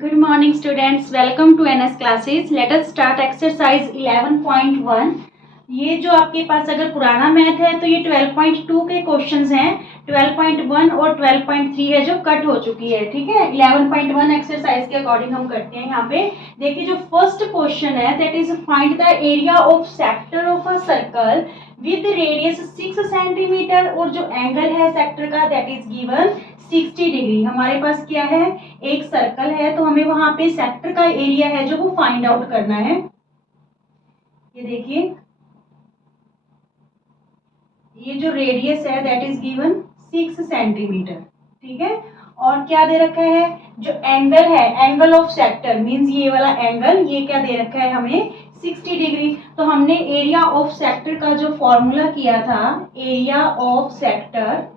Good morning students, welcome to NS classes. Let us start exercise 11.1. ये जो आपके पास अगर पुराना मैथ है तो ये 12.2 के क्वेश्चंस हैं. 12.1 और 12.3 है जो कट हो चुकी है. ठीक है, 11.1 एक्सरसाइज के अकॉर्डिंग हम करते हैं. यहाँ पे देखिए जो फर्स्ट क्वेश्चन है that is find the area of sector of a circle with radius 6 centimetre और जो एंगल है सेक्टर का दैट इज गिवन 60 डिग्री. हमारे पास क्या है, एक सर्कल है तो हमें वहां पे सेक्टर का एरिया है जो वो फाइंड आउट करना है. ये देखिए ये जो रेडियस है दैट इज गिवन 6 सेंटीमीटर. ठीक है, और क्या दे रखा है, जो एंगल है एंगल ऑफ सेक्टर मींस ये वाला एंगल, ये क्या दे रखा है हमें 60 डिग्री. तो हमने एरिया ऑफ सेक्टर का जो फॉर्मूला किया था, एरिया ऑफ सेक्टर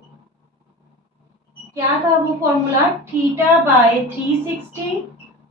क्या था वो formula, theta by 360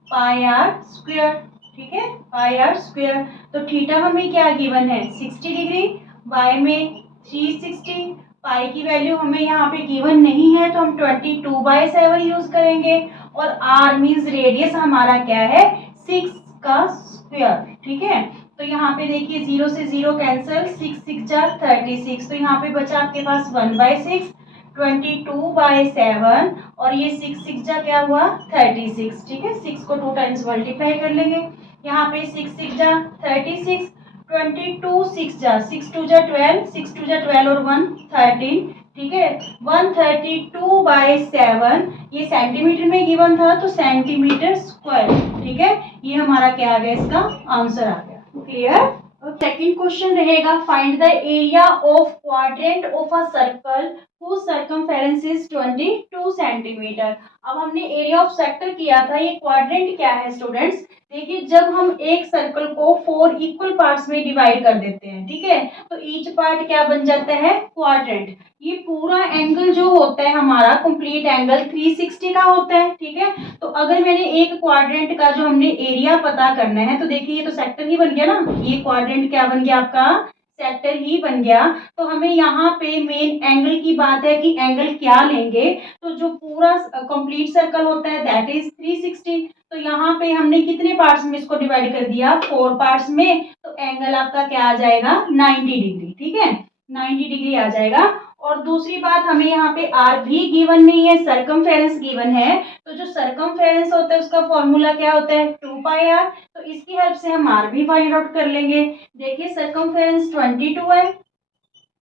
pi r square. ठीक है, पाई आर स्क्वायर. तो थीटा हमें क्या गिवन है 60 डिग्री, बाय में 360, पाई की वैल्यू हमें यहाँ पे गिवन नहीं है तो हम 22/7 यूज करेंगे. और आर मींस रेडियस हमारा क्या है 6 का स्क्वायर. ठीक है, तो यहाँ पे देखिए 0 से 0 कैंसिल, 6 6 जा 36. तो यहाँ पे बचा आपके पास 1/6, 22/7 और ये 6 6 जा क्या हुआ 36. ठीक है, 6 को 2 टाइम्स मल्टीप्लाई कर लेंगे. यहाँ पे 6 6 जा 36, 22 6 जा 6 2 जा 12, 6 2 जा 12 और 1 13. ठीक है, 132/7 ये सेंटीमीटर में गिवन था तो सेंटीमीटर स्क्वायर. ठीक है, ये हमारा क्या आ गया, इसका आंसर आ गया. क्लियर. सेकंड क्वेश्चन रहेगा find the area of quadrant of a circle whose circumference is 22 centimetre. अब हमने एरिया ऑफ सेक्टर किया था, ये क्वाड्रेंट क्या है स्टूडेंट्स, देखिए जब हम एक सर्कल को 4 इक्वल पार्ट्स में डिवाइड कर देते हैं, ठीक है, तो ईच पार्ट क्या बन जाता है क्वाड्रेंट. ये पूरा एंगल जो होता है हमारा कंप्लीट एंगल 360 का होता है. ठीक है, तो अगर मैंने एक क्वाड्रेंट का जो हमने एरिया पता करना है तो देखिए ये तो सेक्टर ही बन गया ना, ये क्वाड्रेंट क्या बन गया आपका सेक्टर ही बन गया. तो हमें यहाँ पे मेन एंगल की बात है कि एंगल क्या लेंगे, तो जो पूरा कंप्लीट सर्कल होता है दैट इज 360. तो यहाँ पे हमने कितने पार्ट्स में इसको डिवाइड कर दिया 4 पार्ट्स में, तो एंगल आपका क्या आ जाएगा 90 डिग्री. ठीक है, 90 डिग्री आ जाएगा. और दूसरी बात हमें यहाँ पे आर भी गिवन नहीं है, सरकमफेरेंस गिवन है. तो जो सरकमफेरेंस होता है उसका फॉर्मूला क्या होता है 2πr. तो इसकी हेल्प से हम आर भी फाइंड आउट कर लेंगे. देखिए सरकमफेरेंस 22 है,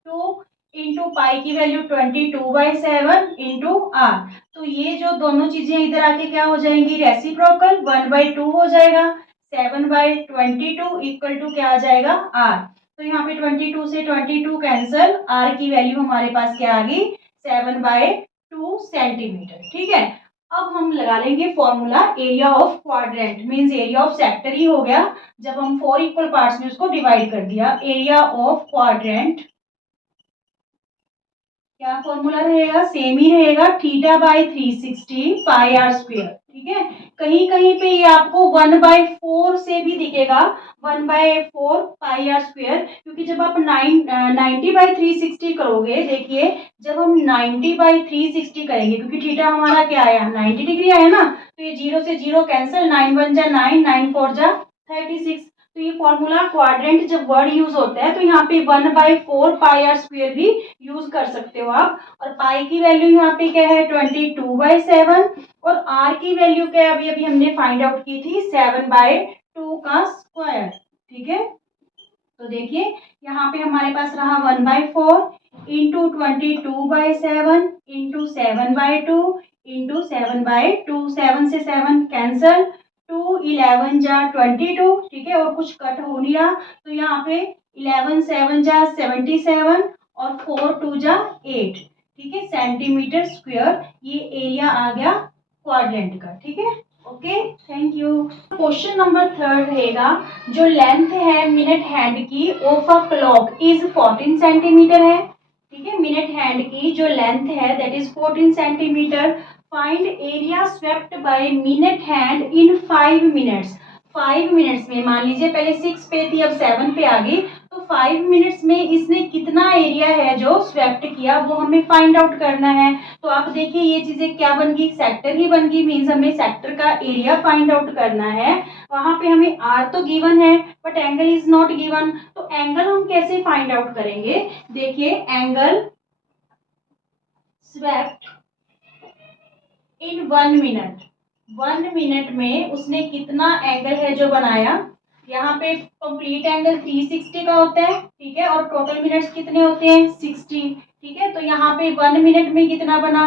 2 इंटू पाई की वैल्यू 22/7 इंटू आर. तो ये जो दोनों चीजें इधर आके क्या हो जाएंगी रेसिप्रोकल, 1/2 हो जाएगा. 7/22 इक्वल टू क्या आ जाएगा आर. तो यहाँ पे 22 से 22 कैंसल, आर की वैल्यू हमारे पास क्या आ गई 7/2 सेंटीमीटर. ठीक है, अब हम लगा लेंगे formula area of quadrant means area of sector ही हो गया जब हम 4 इक्वल पार्ट्स में उसको डिवाइड कर दिया. एरिया ऑफ क्वाड्रेंट क्या फॉर्मूला रहेगा, सेम ही रहेगा, theta by 360 pi r square. ठीक है, कहीं कहीं पे ये आपको 1/4 से भी दिखेगा, 1/4 पाई आर स्क्वायर, क्योंकि जब आप 90/360 करोगे, देखिए जब हम 90/360 करेंगे क्योंकि थीटा हमारा क्या आया 90 डिग्री आया ना, तो ये 0 से 0 कैंसिल, 9 1 जा 9, 9 4 जा 36. तो ये फॉर्मूला क्वाड्रेंट जब वर्ड यूज होता है तो यहाँ पे 1/4 पाई आर स्क्वायर भी यूज कर सकते हो आप. और पाई की वैल्यू यहाँ पे क्या है 22/7 और आर की वैल्यू क्या है अभी अभी हमने फाइंड आउट की थी 7/2 का स्क्वायर. ठीक है, तो देखिए यहाँ पे हमारे पास रहा 1/4 इंटू 22/7 इंटू 7/2 इंटू 7/2, 7 से 7 कैंसल, 2 11 जा 22. ठीक है, और कुछ कट हो नहीं रहा तो यहाँ पे 11 7 जा 77 और 4 2 जा 8. ठीक है, सेंटीमीटर स्क्वायर ये एरिया आ गया क्वाड्रेंट का. ठीक है, okay, thank you. Question number 3 रहेगा जो लेंथ है मिनट हैंड की of a clock is 14 centimetre है. ठीक है, मिनट हैंड की जो लेंथ है that is 14 centimetre. Find area swept by minute hand in 5 minutes. 5 minutes में, मान लीजिए पहले 6 पे थी अब 7 पे आ गई, तो 5 मिनट्स में इसने कितना एरिया है जो स्वेप्ट किया वो हमें फाइंड आउट करना है। तो आप देखिए ये चीजें क्या बन गई, सेक्टर ही बन गई। मीन्स हमें सेक्टर का एरिया फाइंड आउट करना है। वहां पे हमें आर तो गिवन है but angle is not given. तो एंगल हम कैसे फाइंड आउट करेंगे, देखिए एंगल स्वेप्ट इन 1 मिनट, 1 मिनट में उसने कितना एंगल है जो बनाया। यहाँ पे कंप्लीट एंगल 360 का होता है, ठीक है, और टोटल मिनट्स कितने होते हैं 60, ठीक है। तो यहाँ पे 1 मिनट में कितना बना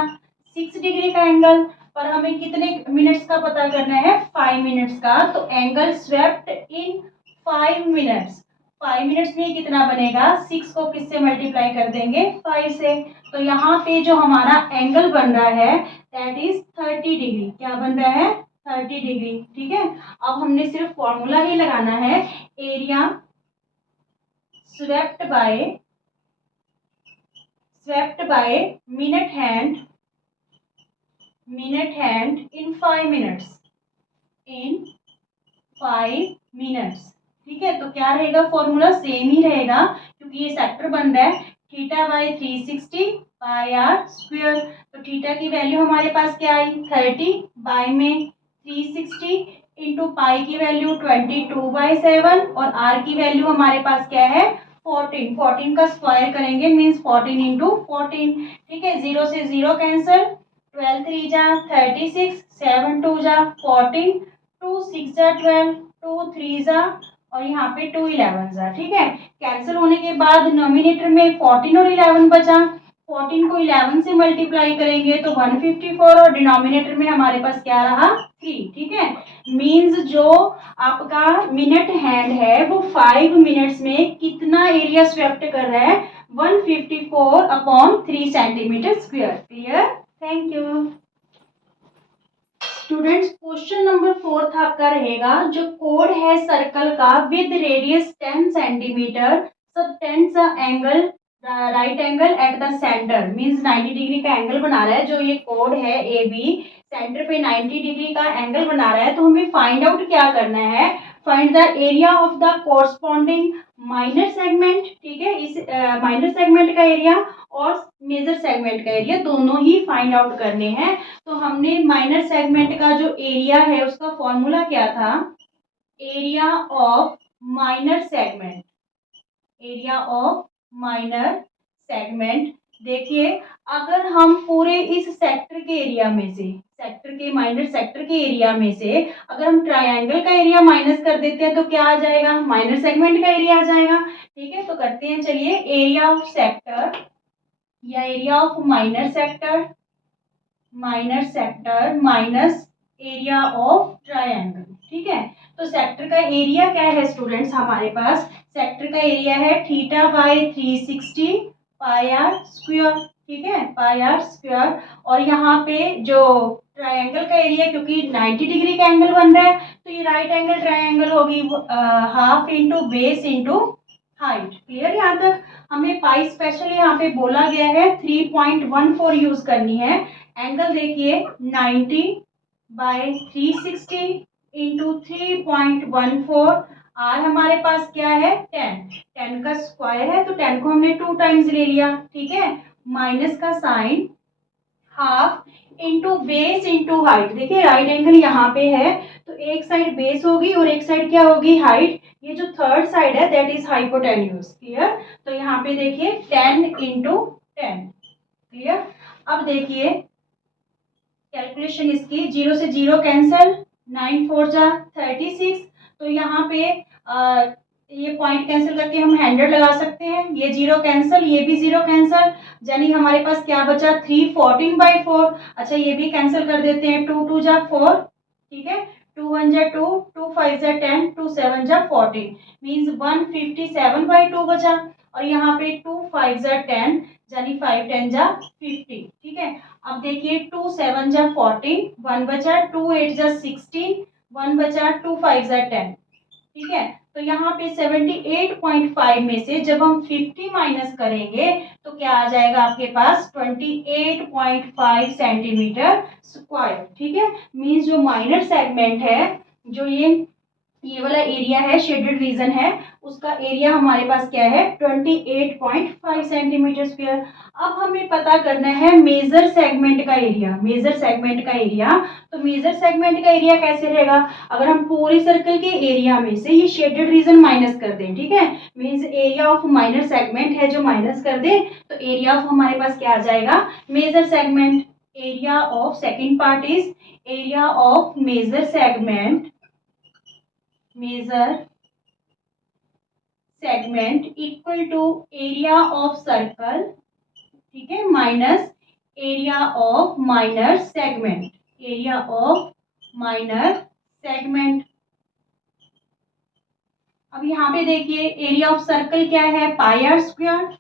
6 डिग्री का एंगल, पर हमें कितने मिनट्स का पता करना है 5 मिनट्स का। तो एंगल स्वेप्ट इन 5 मिनट्स, 5 मिनट्स में कितना बनेगा, 6 को किससे मल्टीप्लाई कर देंगे 5 से। तो यहाँ पे जो हमारा एंगल बन रहा है दैट इज 30 डिग्री। क्या बन रहा है 30 डिग्री, ठीक है। अब हमने सिर्फ फॉर्मूला ही लगाना है, area swept by minute hand in 5 minutes, ठीक है। तो क्या रहेगा फॉर्मूला, सेम ही रहेगा क्योंकि ये सेक्टर बन रहा है theta by 360 pi r square. तो थीटा की वैल्यू हमारे पास क्या आई 30, बाय में 360 इंटू पाई की वैल्यू 22/7 और आर की वैल्यू हमारे पास क्या है 14, 14 का स्क्वायर करेंगे मीन्स 14 इंटू 14, ठीक है। 0 से 0 कैंसिल, 12 3 जा 36, 7 2 जा 14, 2 6 जा 12, 2 3 जा और यहाँ पे 2 11 जा, ठीक है। कैंसिल होने के बाद नोमिनेटर में 14 और 11 बचा, 14 को 11 से मल्टीप्लाई करेंगे तो 154 और डिनोमिनेटर में हमारे पास क्या रहा 3, ठीक है। मींस जो आपका मिनट हैंड है वो 5 मिनट्स में कितना एरिया स्वेप्ट कर रहा है 154/3 centimetre square. Clear, thank you students. Question number 4 आपका रहेगा, जो कोड है सर्कल का with radius 10 centimetre subtends the angle right angle eight the centre, means 90 degree का एंगल बना रहा है। जो ये कोड है ए बी सेंटर पे 90 डिग्री का एंगल बना रहा है। तो हमें फाइंड आउट क्या करना है, find the area of the corresponding minor segment, ठीक है। इस माइनर सेगमेंट का एरिया और मेजर सेगमेंट का एरिया दोनों ही फाइंड आउट करने हैं। तो हमने माइनर सेगमेंट का जो एरिया है उसका फॉर्मूला क्या था, area of minor segment, area of minor segment. देखिए अगर हम पूरे इस सेक्टर के एरिया में से, सेक्टर के माइनर सेक्टर के एरिया में से अगर हम ट्रायंगल का एरिया माइनस कर देते हैं तो क्या आ जाएगा, माइनर सेगमेंट का एरिया आ जाएगा, ठीक है। तो करते हैं चलिए, एरिया ऑफ सेक्टर या area of minor sector minus area of triangle, ठीक है। तो सेक्टर का एरिया क्या है स्टूडेंट्स, हमारे पास सेक्टर का एरिया है theta by 360 pi r square, ठीक है, पाई आर स्क्वायर। और यहाँ पे जो ट्रायंगल का एरिया, क्योंकि 90 डिग्री का एंगल बन रहा है तो ये राइट एंगल ट्रायंगल होगी, half into base into height. Clear, यहाँ तक हमें पाई स्पेशल यहाँ पे बोला गया है 3.14 यूज करनी है। एंगल देखिए 90 बाय 360 इंटू 3.14, आर हमारे पास क्या है 10, 10 का स्क्वायर है तो 10 को हमने 2 टाइम्स ले लिया, ठीक है। माइनस का sign, half into base into height. देखिए राइट एंगल यहाँ पे है तो एक साइड बेस होगी और एक साइड क्या होगी हाइट। ये जो थर्ड साइड है दैट इज हाइपोटेन्यूज। क्लियर, तो यहाँ पे देखिए 10 इंटू 10। क्लियर, अब देखिए कैलकुलेशन इसकी, 0 से 0 कैंसिल, 9 4 जा 36। तो यहाँ पे ये पॉइंट कैंसिल करके हम 100 लगा सकते हैं, ये 0 कैंसिल, ये भी 0 कैंसिल, यानी हमारे पास क्या बचा 314/4। अच्छा ये भी कैंसिल कर देते हैं, 2 2 जा 4, ठीक है, 2 1 जा 2, 2 5 जा 10, 2 7 जा 14, मीन्स 157/2 बचा। और यहाँ पे 2 5 जा 10 यानी 5 10 जा 50, ठीक है। अब देखिए 2 7 जा 14, 1 बचा, 2 8 जा 16, 1 बचा, 2 5 जा 10, ठीक है। तो यहाँ पे 78.5 में से जब हम 50 माइनस करेंगे तो क्या आ जाएगा आपके पास 28.5 सेंटीमीटर स्क्वायर, ठीक है। मीन्स जो माइनर सेगमेंट है, जो ये ये वाला एरिया है, शेडेड रीजन है, उसका एरिया हमारे पास क्या है 28.5 सेंटीमीटर स्क्वायर। अब हमें पता करना है मेजर सेगमेंट का एरिया, मेजर सेगमेंट का एरिया। तो मेजर सेगमेंट का एरिया कैसे रहेगा, अगर हम पूरे सर्कल के एरिया में से ये शेडेड रीजन माइनस कर दें, ठीक है, means area of minor segment है जो माइनस कर दें, तो एरिया ऑफ हमारे पास क्या आ जाएगा major segment. Area of second part is area of major segment, major segment equal to area of circle, ठीक है, minus area of minor segment, area of minor segment. अब यहाँ पे देखिए एरिया ऑफ सर्कल क्या है पाई आर स्क्वायर,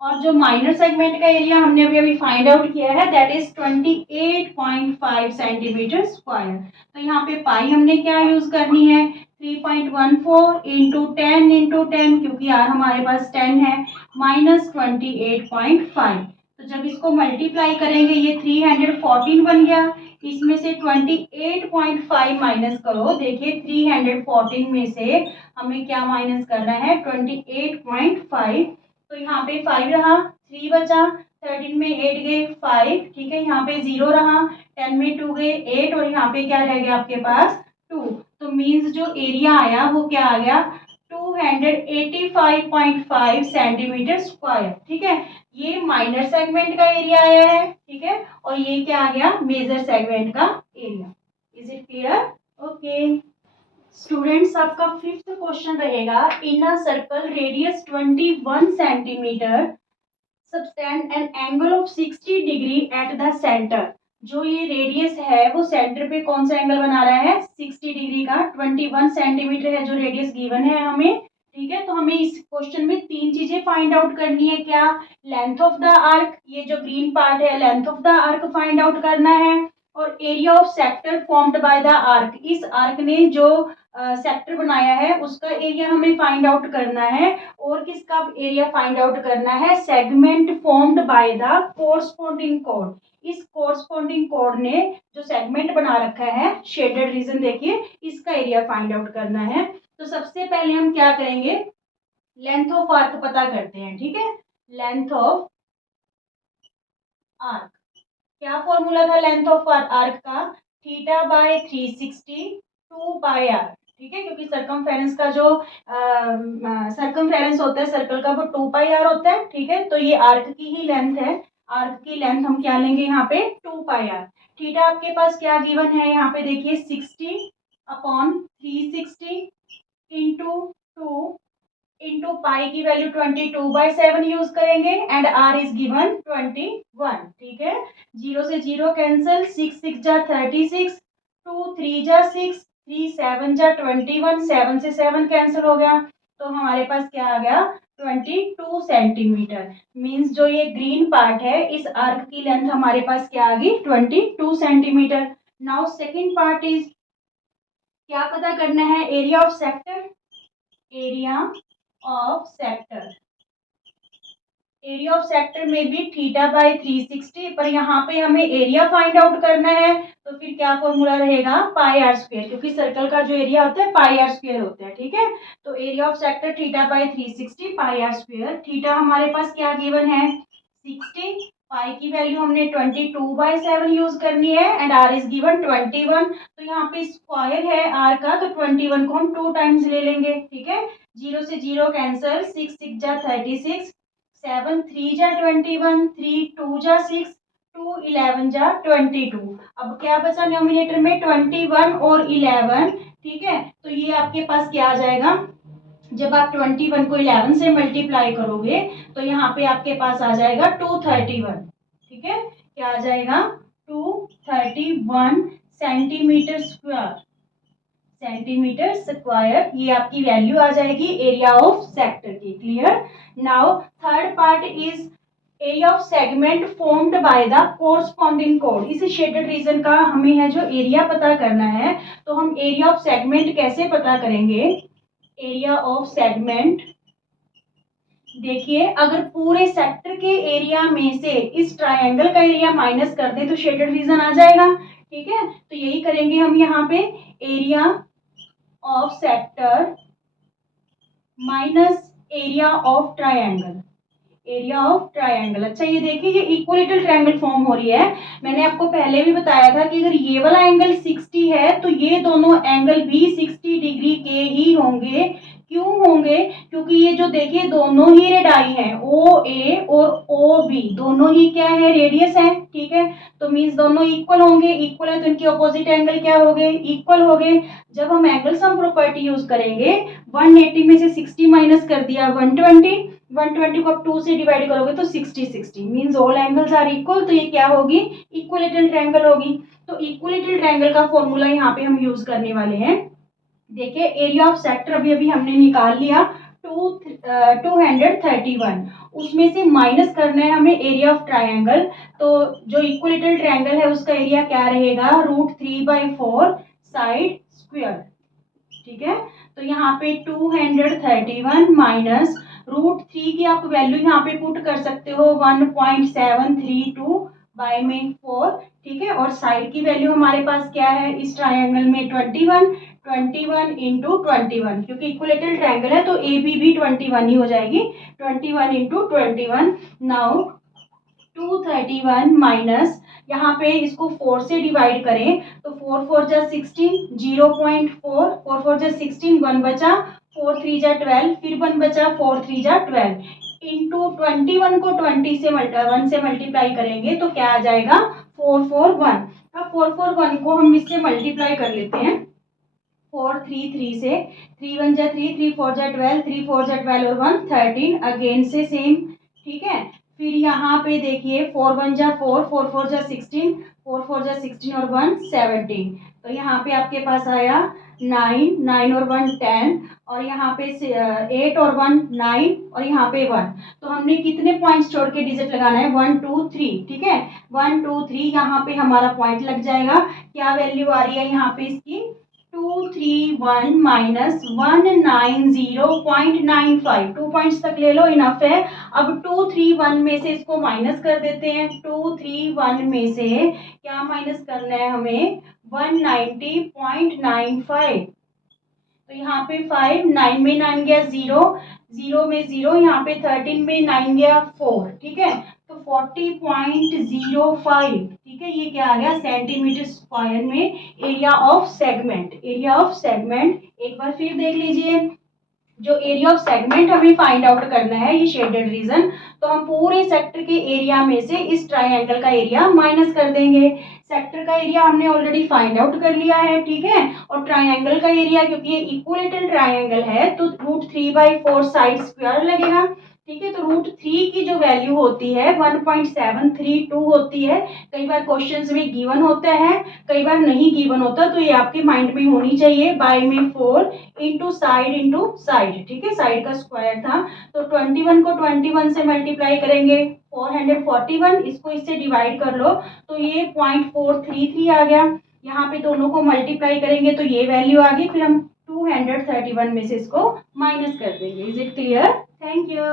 और जो माइनर सेगमेंट का एरिया हमने अभी अभी फाइंड आउट किया है दैट इज 28.5 सेंटीमीटर स्क्वायर। तो यहाँ पे पाई हमने क्या यूज करनी है 3.14 इंटू 10 इंटू 10, क्योंकि यार हमारे पास 10 है, माइनस 28.5। तो जब इसको मल्टीप्लाई करेंगे ये 314 बन गया, इसमें से 28.5 माइनस करो, देखिए 314 में से हमें क्या माइनस करना है 28.5। तो यहाँ पे 5 रहा, 3 बचा, 13 में 8 गए 5, ठीक है, यहाँ पे 0 रहा, 10 में 2 गए 8, और यहाँ पे क्या रह गया आपके पास 2। तो मीन्स जो एरिया आया वो क्या आ गया 285.5 सेंटीमीटर स्क्वायर, ठीक है। ये माइनर सेगमेंट का एरिया आया है, ठीक है, और ये क्या आ गया मेजर सेगमेंट का area. Is it clear? Okay students, आपका फिफ्थ क्वेश्चन रहेगा in a circle radius 21 centimetre subtend an angle of 60 degree at the centre. जो ये रेडियस है वो सेंटर पे कौन सा एंगल बना रहा है 60 डिग्री का, 21 सेंटीमीटर है जो रेडियस गिवन है हमें, ठीक है। तो हमें इस क्वेश्चन में तीन चीजें फाइंड आउट करनी है, क्या लेंथ ऑफ द आर्क, ये जो ग्रीन पार्ट है length of the arc find out करना है, और area of sector formed by the arc, इस आर्क ने जो सेक्टर बनाया है उसका एरिया हमें फाइंड आउट करना है, और किसका एरिया फाइंड आउट करना है segment formed by the corresponding code. इस कोरस्पॉन्डिंग कोड ने जो सेगमेंट बना रखा है शेडेड रीजन देखिए, इसका एरिया फाइंड आउट करना है। तो सबसे पहले हम क्या करेंगे लेंथ ऑफ आर्क पता करते हैं, ठीक है, लेंथ ऑफ आर्क। क्या फॉर्मूला था लेंथ ऑफ आर्क का थीटा बाय 360 2 बाय आर, ठीक है, क्योंकि सर्कमफेरेंस का जो सर्कमफेरेंस होता है सर्कल का वो 2 पाई आर होता है, ठीक है। तो ये आर्क की ही लेंथ है, आर्क की लेंथ हम क्या लेंगे यहाँ पे 2 पाई आर। थीटा आपके पास क्या गिवन है यहाँ पे देखिए 60 अपॉन 360 इंटू 2 इंटू पाई की वैल्यू 22/7 यूज करेंगे, एंड आर इज गिवन 21, ठीक है। 0 से 0 कैंसिल, 6 6 जा 36, 2 3 जा 6, 3 7 जा 21, 7 से 7 कैंसिल हो गया, तो हमारे पास क्या आ गया 22 सेंटीमीटर। मीन्स जो ये ग्रीन पार्ट है इस आर्क की लेंथ हमारे पास क्या आ गई 22 centimetre. Now second part is क्या पता करना है area of sector, area of sector, area of sector में भी थीटा बाय 360, पर यहाँ पे हमें एरिया फाइंड आउट करना है, तो फिर क्या फॉर्मूला रहेगा पाई आर स्क्वायर, क्योंकि सर्कल का जो एरिया होता है पाई आर स्क्वायर होता है, ठीक है। तो area of sector theta by 360 pi r square. Theta हमारे पास क्या गिवन है 60, पाई की वैल्यू हमने 22/7 यूज करनी है, एंड आर इज गिवन 21। तो यहाँ पे स्क्वायर है आर का, तो 21 को हम 2 टाइम्स ले लेंगे, ठीक है। 0 से 0 कैंसिल, 6 6 जा 36, 7 3 जा 21, 3 2 जा 6, 2 11 जा 22। अब क्या बचा न्यूमिनेटर में 21 और 11, ठीक है। तो ये आपके पास क्या आ जाएगा जब आप 21 को 11 से मल्टीप्लाई करोगे तो यहाँ पे आपके पास आ जाएगा 231, ठीक है, क्या आ जाएगा 231 सेंटीमीटर स्क्वायर, सेंटीमीटर स्क्वायर, ये आपकी वैल्यू आ जाएगी एरिया ऑफ सेक्टर की। Clear? Now third part is area of segment formed by the corresponding code. इस शेडेड रीजन का हमें है जो एरिया पता करना है, तो हम एरिया ऑफ सेगमेंट कैसे पता करेंगे, एरिया ऑफ सेगमेंट देखिए अगर पूरे सेक्टर के एरिया में से इस ट्रायंगल का एरिया माइनस कर दे तो शेडेड रीजन आ जाएगा, ठीक है। तो यही करेंगे हम यहाँ पे area of sector minus area of triangle, area of triangle. अच्छा ये देखिए ये इक्विलेटरल ट्रायंगल फॉर्म हो रही है। मैंने आपको पहले भी बताया था कि अगर ये वाला एंगल 60 है तो ये दोनों एंगल भी 60 डिग्री के ही होंगे। क्यों होंगे? क्योंकि ये जो देखिए दोनों ही रेडाई हैं, ओ ए और ओ बी, दोनों ही क्या है, रेडियस है, ठीक है। तो मीन्स दोनों इक्वल होंगे, इक्वल है तो इनके अपोजिट एंगल क्या हो गए, इक्वल हो गए। जब हम एंगल सम प्रॉपर्टी यूज करेंगे 180 में से 60 माइनस कर दिया 120, 120 को आप 2 से डिवाइड करोगे तो 60 60 means all angles are equal, तो ये क्या होगी, इक्विलेटरल ट्रायंगल होगी। तो इक्विलेटरल ट्रायंगल का फॉर्मूला यहाँ पे हम यूज करने वाले हैं। देखिए एरिया ऑफ सेक्टर अभी अभी हमने निकाल लिया 231, उसमें से माइनस करना है हमें एरिया ऑफ ट्रायंगल। तो जो इक्विलेटरल ट्रायंगल है उसका एरिया क्या रहेगा, √3/4 साइड स्क्वायर, ठीक है। तो यहाँ पे 231 माइनस √3 की आप वैल्यू यहाँ पे पुट कर सकते हो 1.732 बाय में 4, ठीक है। और साइड की वैल्यू हमारे पास क्या है इस ट्रायंगल में 21 इंटू 21, क्योंकि इक्विलेटरल ट्रायंगल है तो ए बी भी 21 ही हो जाएगी, 21 इंटू 21। नाउ 231 माइनस यहाँ पे इसको 4 से डिवाइड करें तो 4 4 जा 16, 0.4, 4 4 जा 16, 1 बचा, 4 3 जा 12, फिर 1 बचा, 4 3 जा 12 इंटू 21 को 1 से मल्टीप्लाई करेंगे तो क्या आ जाएगा 441। अब 441 को हम इससे मल्टीप्लाई कर लेते हैं 4 3 3 से, 3 1 जा 3, 3 4 जा 12, 3 4 जा 12 और 1 13, अगेन से सेम, ठीक है। फिर यहाँ पे देखिए 4 1 जा 4, 4 4 जा 16, 4 4 जा 16 और 1 17, तो यहाँ पे आपके पास आया 9, 9 और 1 10, और यहाँ पे 8 और 1 9 और यहाँ पे 1। तो हमने कितने पॉइंट्स छोड़ के डिजिट लगाना है 1 2 3, ठीक है। 1 2 3 यहाँ पे हमारा पॉइंट लग जाएगा। क्या वैल्यू आ रही है यहाँ पे इसकी 231 माइनस 190.95, 2 पॉइंट्स तक ले लो, इनफ है। अब 231 में से इसको माइनस कर देते हैं, 231 में से क्या माइनस करना है हमें 190.95, तो यहाँ पे 5, 9 में 9 गया 0, 0 में 0, यहाँ पे 13 में 9 गया 4, ठीक है। तो 40.05, ठीक है, ये क्या आ गया सेंटीमीटर स्क्वायर में area of segment, area of segment. एक बार फिर देख लीजिए, जो एरिया ऑफ सेगमेंट हमें फाइंड आउट करना है ये शेडेड रीजन, तो हम पूरे सेक्टर के एरिया में से इस ट्रायंगल का एरिया माइनस कर देंगे। सेक्टर का एरिया हमने ऑलरेडी फाइंड आउट कर लिया है, ठीक है। और ट्रायंगल का एरिया, क्योंकि ये इक्विलेटरल ट्रायंगल है तो √3/4 साइड स्क्वायर लगेगा, ठीक है। तो √3 की जो वैल्यू होती है 1.732 होती है। कई बार क्वेश्चंस में गिवन होता है, कई बार नहीं गिवन होता, तो ये आपके माइंड में होनी चाहिए। बाय में 4 इंटू साइड, ठीक है, साइड का स्क्वायर था। तो 21 को 21 से मल्टीप्लाई करेंगे 441, इसको इससे डिवाइड कर लो तो ये 0.433 आ गया। यहाँ पे दोनों को मल्टीप्लाई करेंगे तो ये वैल्यू आ गई, फिर हम 231 में से इसको माइनस कर देंगे। Is it clear? Thank you.